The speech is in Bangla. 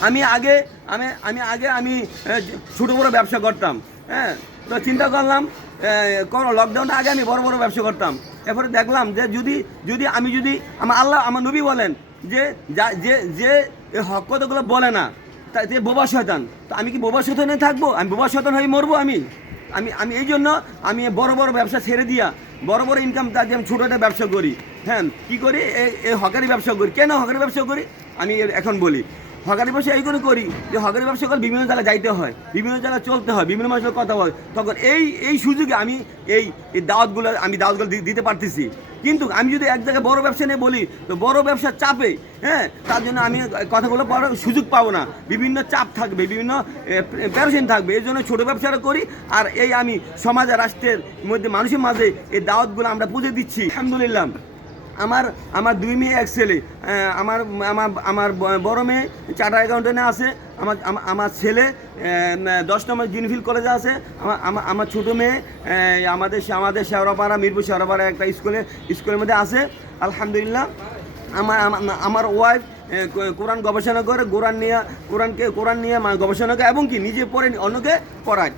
আমি আগে, আমি আমি আগে আমি ছোটো বড়ো ব্যবসা করতাম হ্যাঁ? তো চিন্তা করলাম কোনো লকডাউনের আগে আমি বড় বড় ব্যবসা করতাম। এরপরে দেখলাম যে যদি যদি আমি যদি, আমার আল্লাহ, আমার নবী বলেন যে, যা- যে যে হক বলে না, তা যে বোবা শয়তান, তো আমি কি বোবা শয়তানে থাকব? আমি বোবা শয়তান হয়ে মরবো আমি? আমি আমি এই জন্য আমি বড় বড় ব্যবসা ছেড়ে দিয়া, বড় বড় ইনকাম তার আমি ছোটো একটা ব্যবসা করি হ্যাঁ? কী করি? এই হকারি ব্যবসা করি। কেন হকারি ব্যবসা করি? আমি এখন বলি হকারি ব্যবসা এই করে করি যে হকারি ব্যবসা করে বিভিন্ন জায়গায় যাইতে হয়, বিভিন্ন জায়গায় চলতে হয়, বিভিন্ন মানুষের কথা হয় তখন এই এই সুযোগে আমি এই দাওয়াতগুলো, আমি দাওয়াতগুলো দিতে পারতেছি। কিন্তু আমি যদি এক জায়গায় বড় ব্যবসা নিয়ে বলি, তো বড় ব্যবসার চাপে হ্যাঁ তার জন্য আমি কথাগুলো পড়ার সুযোগ পাবো না। বিভিন্ন চাপ থাকবে, বিভিন্ন প্যারেশন থাকবে, এই জন্য ছোটো ব্যবসাটা করি, আর এই আমি সমাজের রাষ্ট্রের মধ্যে, মানুষের মাঝে এই দাওয়াতগুলো আমরা পুজো দিচ্ছি। আলহামদুলিল্লাহ। আমার আমার দুই মেয়ে, এক ছেলে। আমার আমার আমার বড় মেয়ে চার্টার অ্যাকাউন্টেন্টে আছে, আমার, আমার- ছেলে দশ নম্বর জিনফিল কলেজে আছে, আমার, আমার- ছোটো মেয়ে আমাদের আমাদের শেওড়াপাড়া, মিরপুর শেওড়াপাড়া একটা স্কুলে, স্কুলের মধ্যে আছে, আলহামদুলিল্লাহ। আমার, আমার- আমার ওয়াইফ কোরআন গবেষণা করে, কোরআন নিয়ে, কোরআনকে, কোরআন নিয়ে গবেষণা করে, এবং কি, নিজে পড়ে, অন্যকে পড়ায়।